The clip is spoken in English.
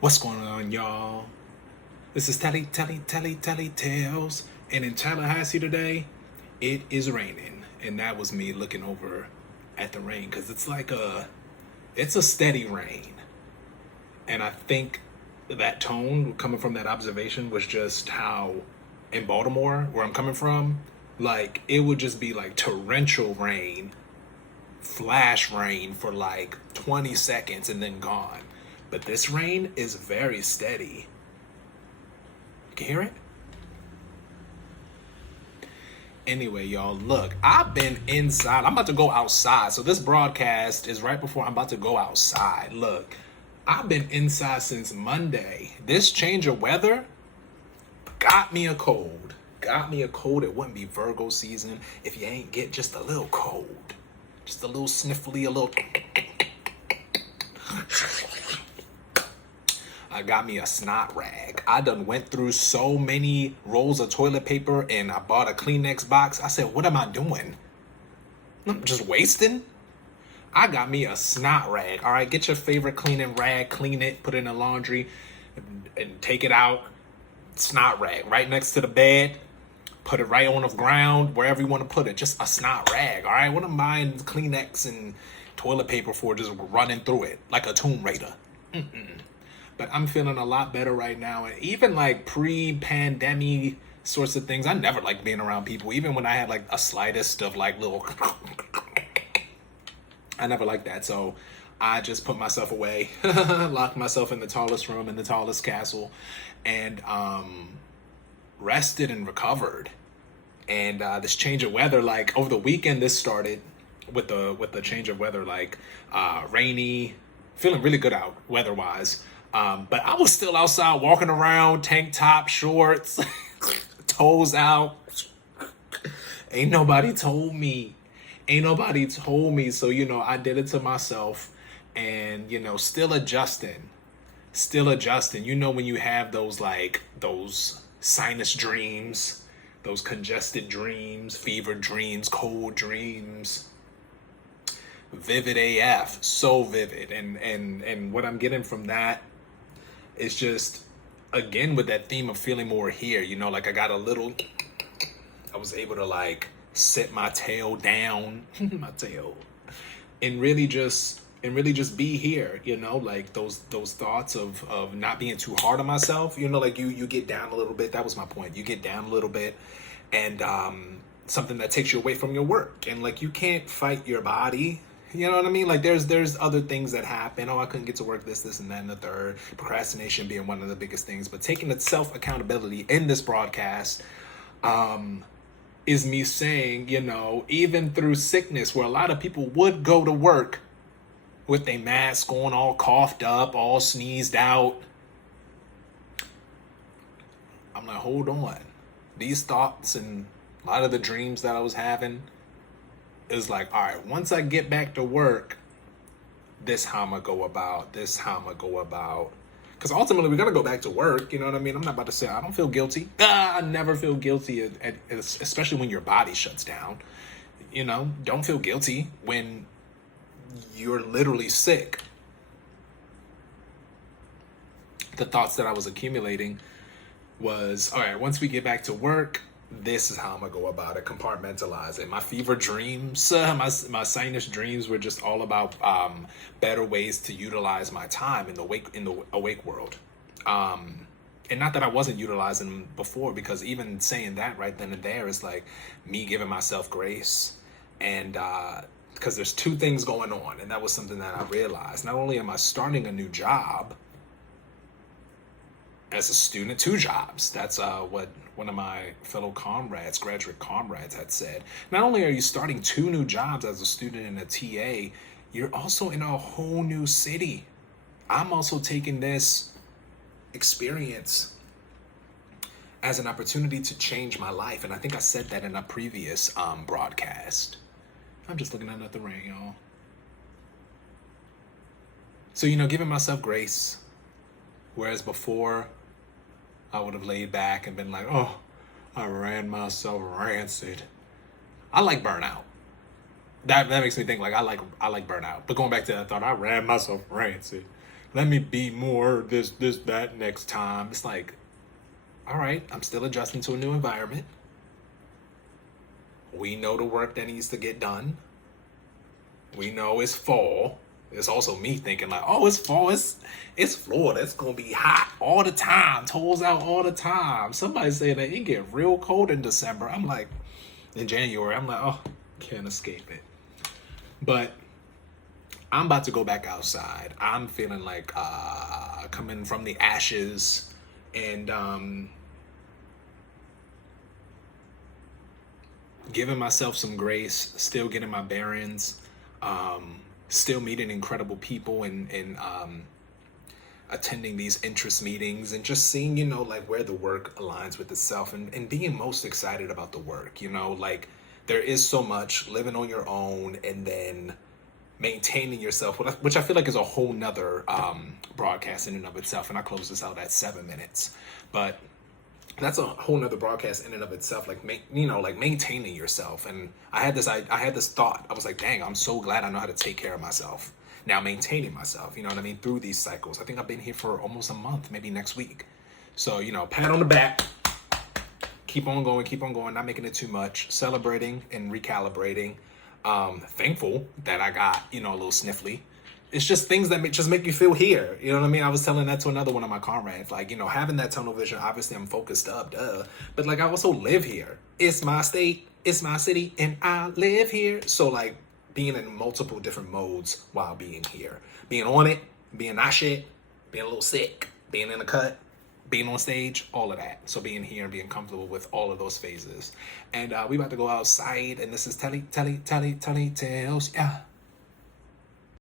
What's going on, y'all? This is Telly Tales, and in Tallahassee today, it is raining, and that was me looking over at the rain because it's a steady rain, and I think that tone coming from that observation was just how in Baltimore, where I'm coming from, like it would just be like torrential rain, flash rain for like 20 seconds and then gone. But this rain is very steady. You can hear it? Anyway, y'all, look, I've been inside. I'm about to go outside. So this broadcast is right before I'm about to go outside. Look, I've been inside since Monday. This change of weather got me a cold. Got me a cold. It wouldn't be Virgo season if you ain't get just a little cold. Just a little sniffly, a little... I got me a snot rag. I done went through so many rolls of toilet paper and I bought a Kleenex box. I said, what am I doing? I'm just wasting? I got me a snot rag. All right, get your favorite cleaning rag, clean it, put it in the laundry, and take it out. Snot rag right next to the bed. Put it right on the ground, wherever you want to put it. Just a snot rag, all right? What am I buying Kleenex and toilet paper for? Just running through it like a Tomb Raider. But I'm feeling a lot better right now. And even like pre-pandemic sorts of things, I never liked being around people. Even when I had like a slightest of like little... I never liked that. So I just put myself away, locked myself in the tallest room in the tallest castle, and rested and recovered. And this change of weather, like over the weekend, this started with the change of weather, like rainy, feeling really good out weather-wise. But I was still outside walking around, tank top, shorts, toes out. Ain't nobody told me. So, I did it to myself and, still adjusting. When you have those sinus dreams, those congested dreams, fever dreams, cold dreams, vivid AF, so vivid. And what I'm getting from that, it's just, again, with that theme of feeling more here, like I was able to like sit my tail down, and really just be here, like those thoughts of not being too hard on myself, like you get down a little bit. That was my point. You get down a little bit and something that takes you away from your work, and like you can't fight your body. You know what I mean? Like there's other things that happen. Oh, I couldn't get to work, this, and that, and the third. Procrastination being one of the biggest things. But taking the self-accountability in this broadcast is me saying, even through sickness, where a lot of people would go to work with their mask on, all coughed up, all sneezed out. I'm like, hold on. These thoughts and a lot of the dreams that I was having, is like, all right, once I get back to work, this how I'm gonna go about. Because ultimately, we're gonna go back to work. You know what I mean? I'm not about to say I don't feel guilty. I never feel guilty, especially when your body shuts down. Don't feel guilty when you're literally sick. The thoughts that I was accumulating was, all right, once we get back to work, this is how I'm gonna go about it, compartmentalize it. My fever dreams, my sinus dreams were just all about better ways to utilize my time in the awake world. And not that I wasn't utilizing them before, because even saying that right then and there is like me giving myself grace. And because there's two things going on, and that was something that I realized. Not only am I starting a new job as a student, two jobs. That's what one of my fellow comrades, graduate comrades, had said. Not only are you starting two new jobs as a student and a TA, you're also in a whole new city. I'm also taking this experience as an opportunity to change my life. And I think I said that in a previous broadcast. I'm just looking at the rain, y'all. So, giving myself grace. Whereas before, I would have laid back and been like, oh, I ran myself rancid. I like burnout. That makes me think like I like burnout. But going back to that thought, I ran myself rancid. let me be more that next time. It's like, all right, I'm still adjusting to a new environment. We know the work that needs to get done. We know it's fall. It's also me thinking like, oh, it's fall. It's Florida. It's gonna be hot all the time. Toes out all the time. Somebody said that it get real cold in December. I'm like, in January. I'm like, oh, can't escape it. But I'm about to go back outside. I'm feeling like coming from the ashes and giving myself some grace, still getting my bearings, still meeting incredible people and attending these interest meetings and just seeing, like where the work aligns with itself and being most excited about the work, like there is so much living on your own and then maintaining yourself, which I feel like is a whole nother broadcast in and of itself. And I close this out at 7 minutes, but that's a whole nother broadcast in and of itself. Like, like maintaining yourself. And I had this thought. I was like, dang, I'm so glad I know how to take care of myself. Now maintaining myself, you know what I mean? Through these cycles. I think I've been here for almost a month, maybe next week. So, pat on the back, keep on going, not making it too much, celebrating and recalibrating. Thankful that I got, a little sniffly. It's just things that just make you feel here. You know what I mean? I was telling that to another one of my comrades. Like, having that tunnel vision, obviously I'm focused up, duh. But like, I also live here. It's my state, it's my city, and I live here. So like, being in multiple different modes while being here. Being on it, being not shit, being a little sick, being in the cut, being on stage, all of that. So being here and being comfortable with all of those phases. And we about to go outside, and this is Telly Tales, yeah.